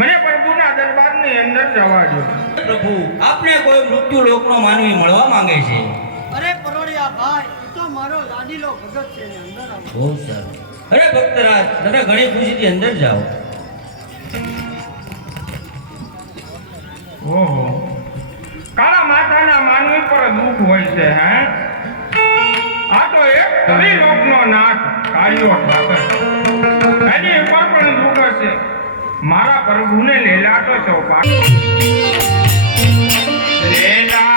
મને પ્રભુના દરબારની અંદર જવા દો. પ્રભુ, આપને કોઈ મૃત્યુ લોકનો માનવી મળવા માંગે છે. અરે પરોડિયા ભાઈ, એ તો મારો લાડીલો ભગત છે, અંદર આવો. બહુ સારું. અરે ભક્તરાજ, તમે ઘણી ખુશીથી અંદર જાઓ. ઓહો, કાળા માથાના માનવી પર દુઃખ હોય છે. હે, આ તો એક કવિ લોકનો નાથ કાળિયો ઠાકર, એની ઉપર પણ દુઃખ છે. મારા પ્રભુને લેલાટો છો લેલા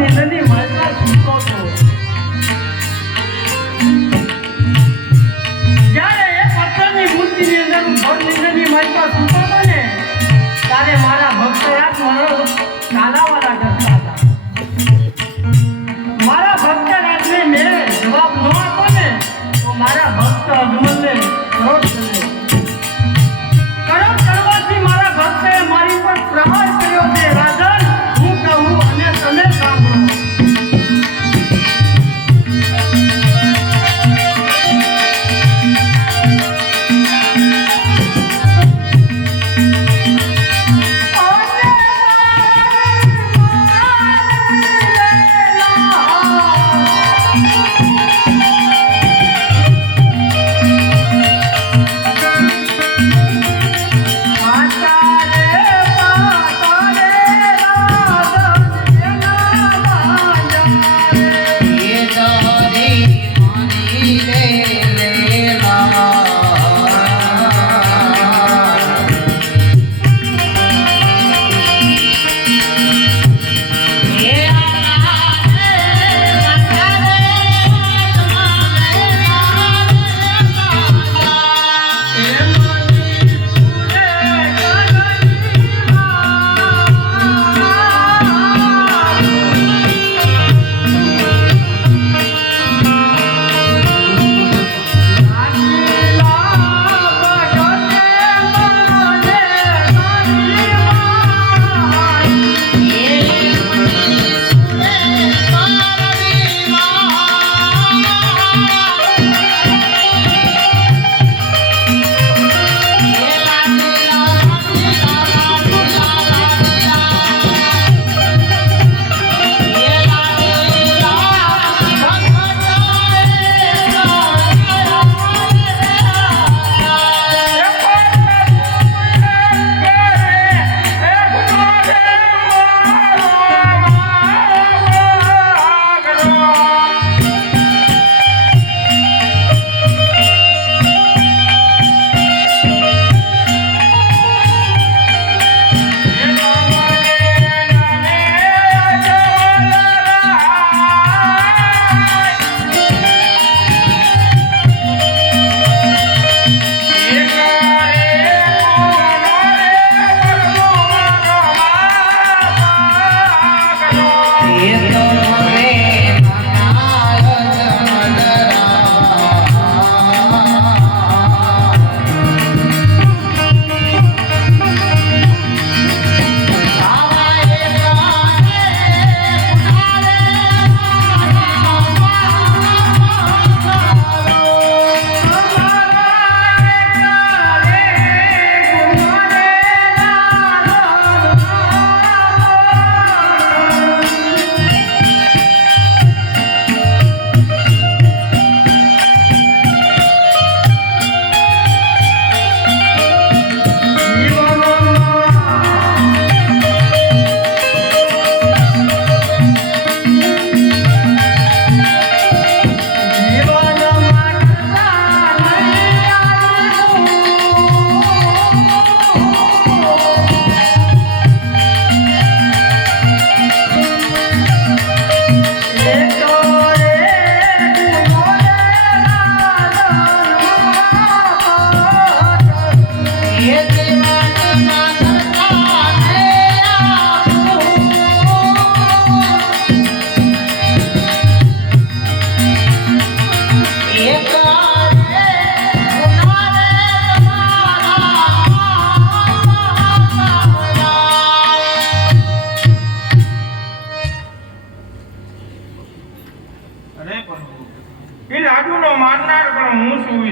નિંદની માળા સૂતો હતો. જ્યારે એ પથ્થરની મૂર્તિની અંદર હું ઘર નિંદની માળા સૂતો હતો ને ત્યારે મારા ભક્તો આપ મારો કાલાવાલા કરતા હતા. મારા ભક્ત રાજને મેં જવાબ ન આપો ને તો મારા ભક્ત અજમલને ક્રોધ કર્યો. ક્રોધ કરવાથી મારા ભક્તએ મારી પર પ્રહાર કર્યો છે. રાજન, હું કહું અને તમે સાંભળો.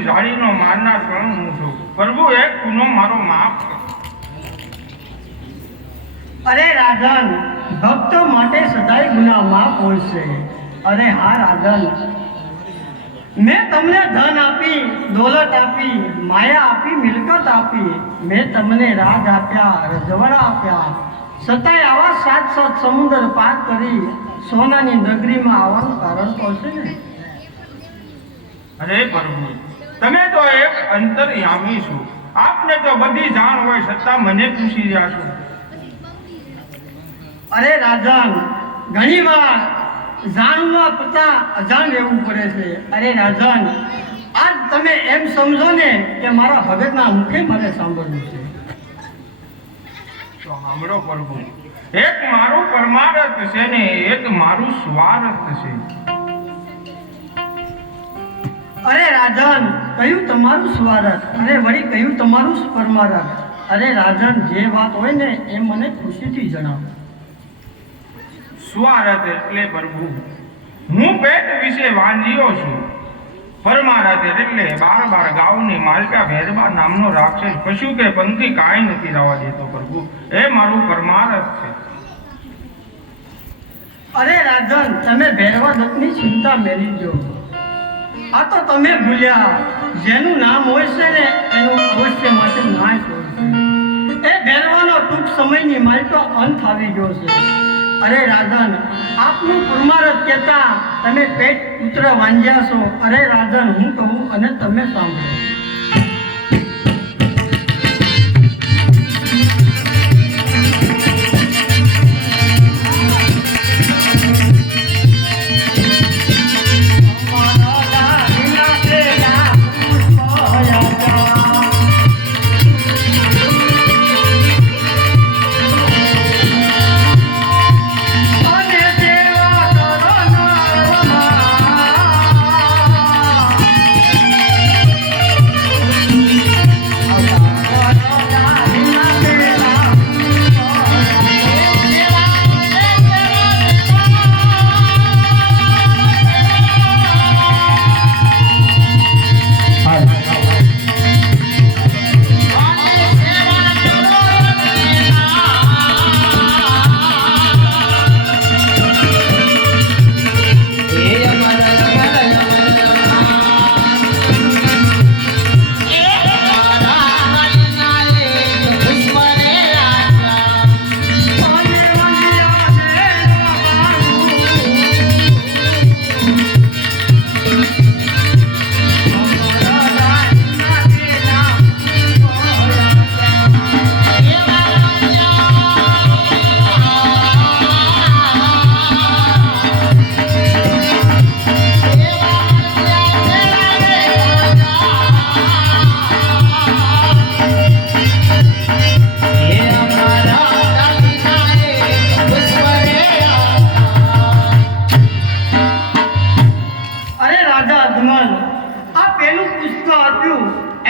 જાળીનો મારનાર પણ હું છું. પ્રભુ એક ગુનો મારો માફ કરો. અરે રાજન, ભક્તો માટે સદાય ગુના માફ હોય છે. અરે હા રાજન, મેં તમને ધન આપી, દોલત આપી, માયા આપી, મિલકત આપી, મેં તમને રાજ આપ્યા, રજવાડા આપ્યા, છતાંય આવા સાત સમુદ્ર પાર કરી સોનાની નગરીમાં આવવાનું કારણ તો છે ને. અરે પ્રભુ, તમે તો એક અંતર્યામી છો. આપને તો બધી જાણ હોય છતાં મને પૂછી રહ્યા છો. અરે રાજન, ઘણીવાર જાણવા પતા અજાણ રહેવું પડે છે. અરે રાજન, આજ તમે એમ સમજો ને કે મારા ભગતના મુખે મારે સાંભળવું છે. તો સાંભળો પ્રભુ, એક મારું પરમાર્થ છે ને એક મારું સ્વાર્થ છે. અરે રાજન, કયું તમારું સ્વાર્થ અને વળી કયું તમારું પરમાર્થ? અરે રાજન, જે વાત હોય ને એ મને ખુશીથી જણાવો. સ્વાર્થ એટલે પ્રભુ, હું પેટ વિશે વાંજ્યો છું. પરમાર્થ એટલે 12 ગાઉની માલકા ભેરબા નામનો રાક્ષસ કશું કે પંથી કાંઈ નથી રહેવા દેતો પ્રભુ, એ મારું પરમાર્થ છે. અરે રાજન, તમે ભેરવા દત્તની ચિંતા મેલી દો. આ તો તમે ભૂલ્યા, જેનું નામ હોય છે ને એનું અવશ્ય માટે નાશ હોય છે. એ ભેરવાનો ટૂંક સમયની માલકો અંત આવી ગયો છે. અરે રાજન, આપનું પરમાર્થ કહેતા તમે પેટ પુત્ર વાંજ્યા છો. અરે રાજન, હું કહું અને તમે સાંભળો.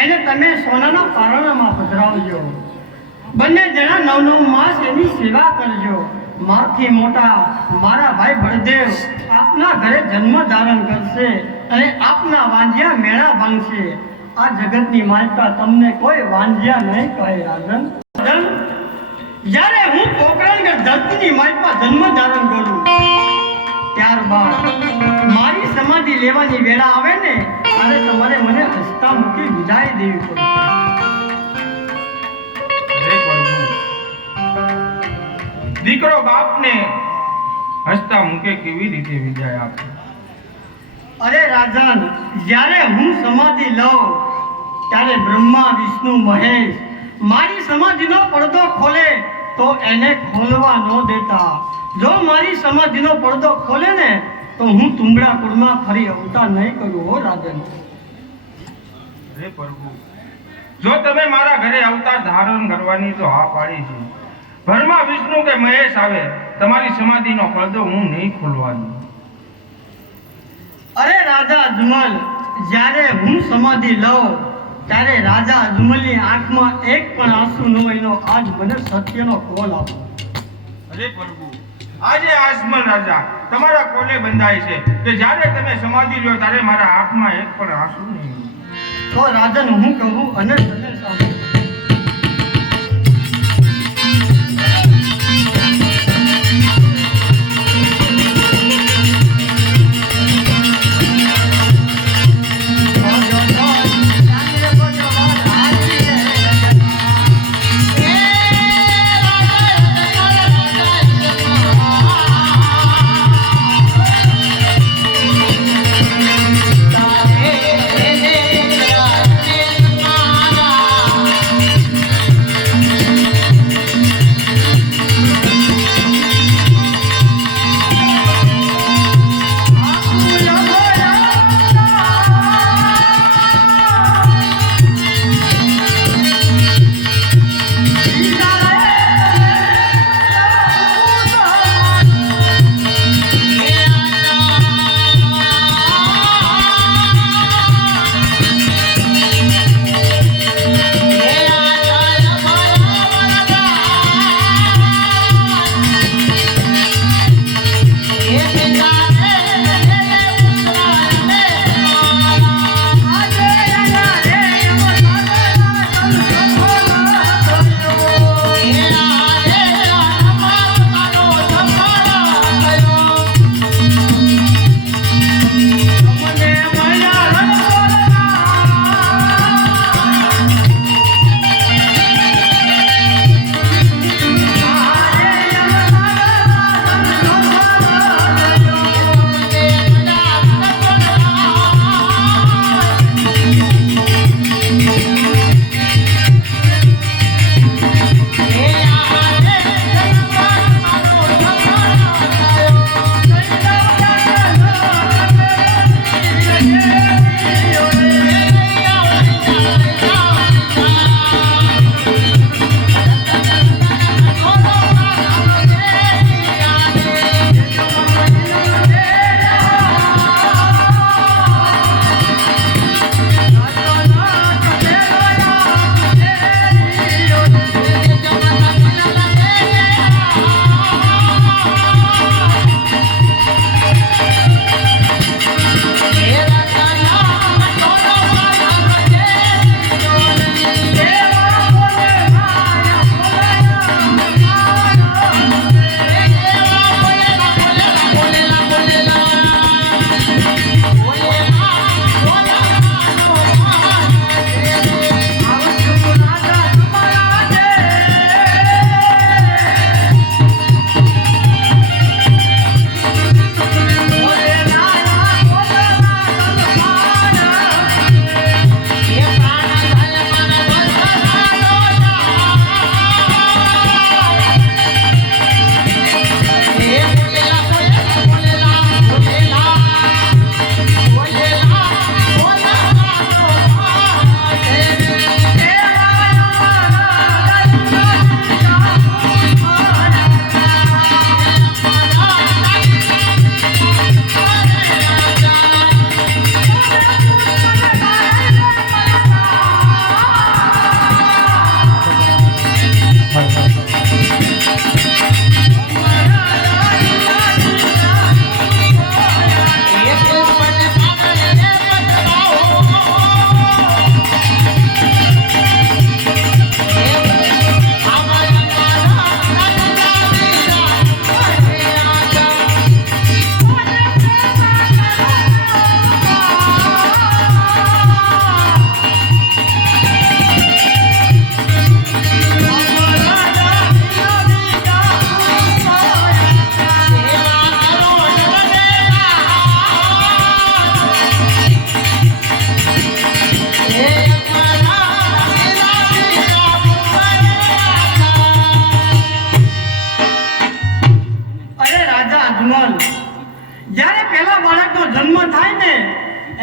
એને તમે સોનાના પારણામાં પધરાવજો. બંને જણા 9 માસ એની સેવા કરજો. મારથી મોટા મારા ભાઈ બળદેવ આપના ઘરે જન્મ ધારણ કરશે અને આપના વાંજ્યા મેળા ભાંગશે. આ જગતની માલિકા તમને કોઈ વાંજ્યા નહીં કહે. રાજન, જ્યારે હું પોકરણગઢ ધરતીની માલિકા જન્મ ધારણ કરું ત્યારબાદ મારી સમાધિ લેવાની વેળા આવે ને ત્યારે તમારે મને હસતા મૂકી વિદાય દેવી પડશે. દીકરો બાપને હસતા મૂકે કેવી રીતે વિદાય આપે? અરે રાજન, જ્યારે હું સમાધિ લઉં ત્યારે બ્રહ્મા વિષ્ણુ મહેશ મારી સમાધિનો પડદો ખોલે તો એને ખોલવા ન દેતા. જો મારી સમાધિનો પડદો ખોલે ને તો હું તુંબડા કુળમાં ફરી અવતાર નહીં કરું. હો રાજન. હે પ્રભુ, જો તમે મારા ઘરે અવતાર ધારણ કરવાની તો હા પાડી છે, બ્રહ્મા વિષ્ણુ કે મહેશ આવે તમારી સમાધિનો પડદો હું નહીં ખોલવાનો. અરે રાજા અજમલ, જ્યારે હું સમાધિ લઉં ત્યારે રાજા અજમલની આંખમાં એક પણ આંસુ ન હોયનો આજ મને સત્યનો કોલ આપો. અરે પ્રભુ, આજે આસમલ રાજા તમારા કોલે બંધાય છે કે જ્યારે તમે સમાધિ લો ત્યારે મારા આંખમાં એક પણ આંસુ નહીં હોય. તો રાજન, હું કહું અને તમે સાંભળો. Thank you.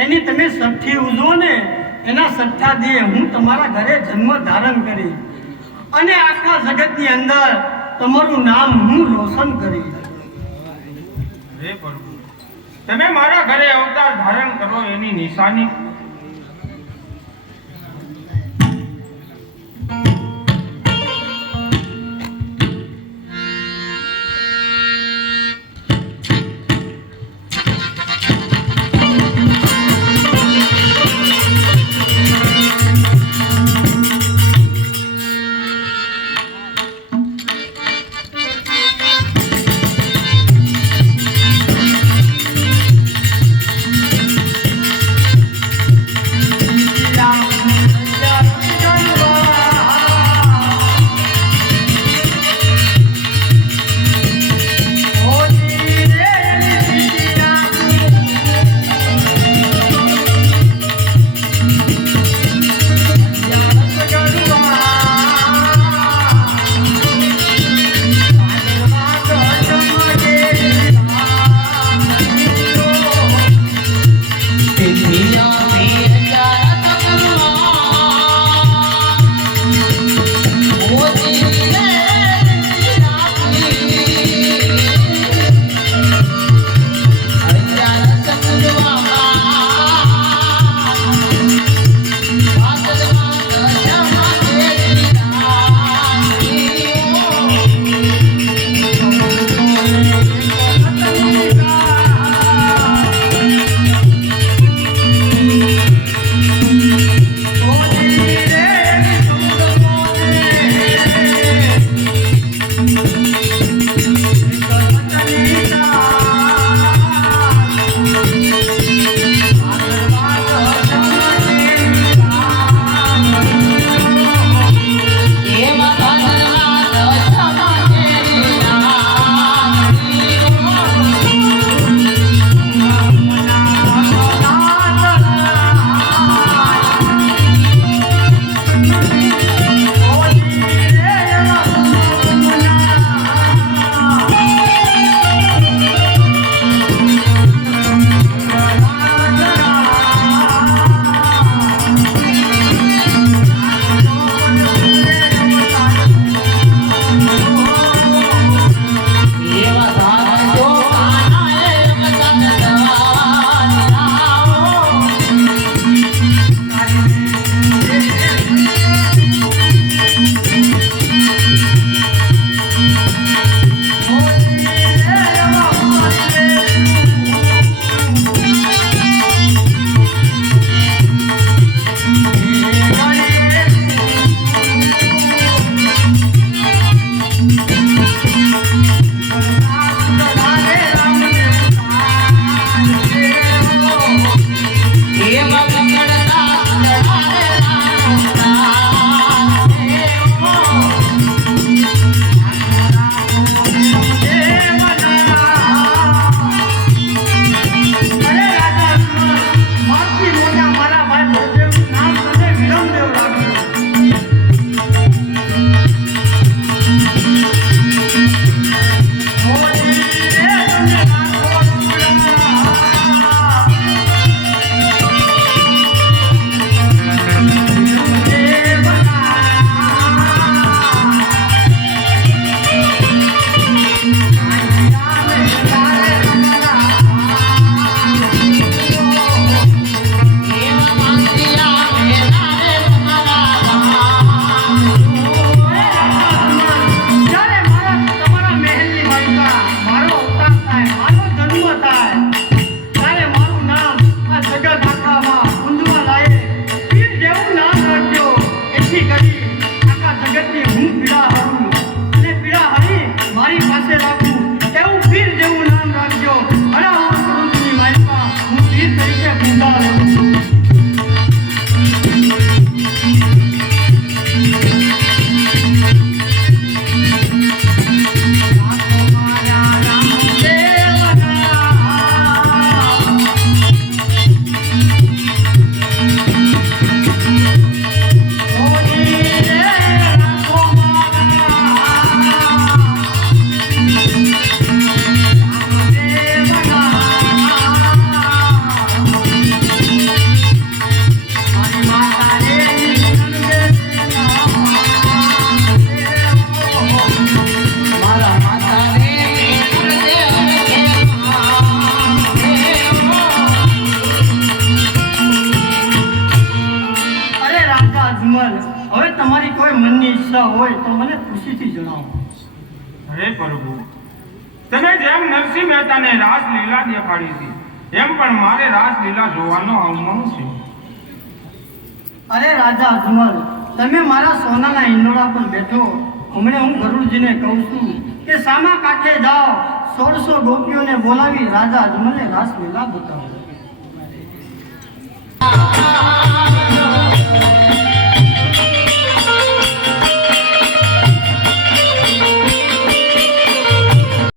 એની તમે સઠ્ઠી ઉજવો ને એના સઠ્ઠા દે હું તમારા ઘરે જન્મ ધારણ કરી અને આખા જગતની અંદર તમારું નામ હું રોશન કરી. હે પ્રભુ, તમે મારા ઘરે અવતાર ધારણ કરો એની નિશાની પ્રભુ, તમે જેમ નરસિંહ મહેતાને રાસલીલા દેખાડી હતી એમ પણ મારે રાસલીલા જોવાનો આવવાનું છે. અરે રાજા અજમલ, તમે મારા સોનાના ઈંડોળા પર બેઠો. હમણાં હું ગરુડજીને કહું છું કે સામા કાંઠે જાઓ, 1600 ગોપીઓને બોલાવી રાજા અજમલને રાસલીલા બતાવો.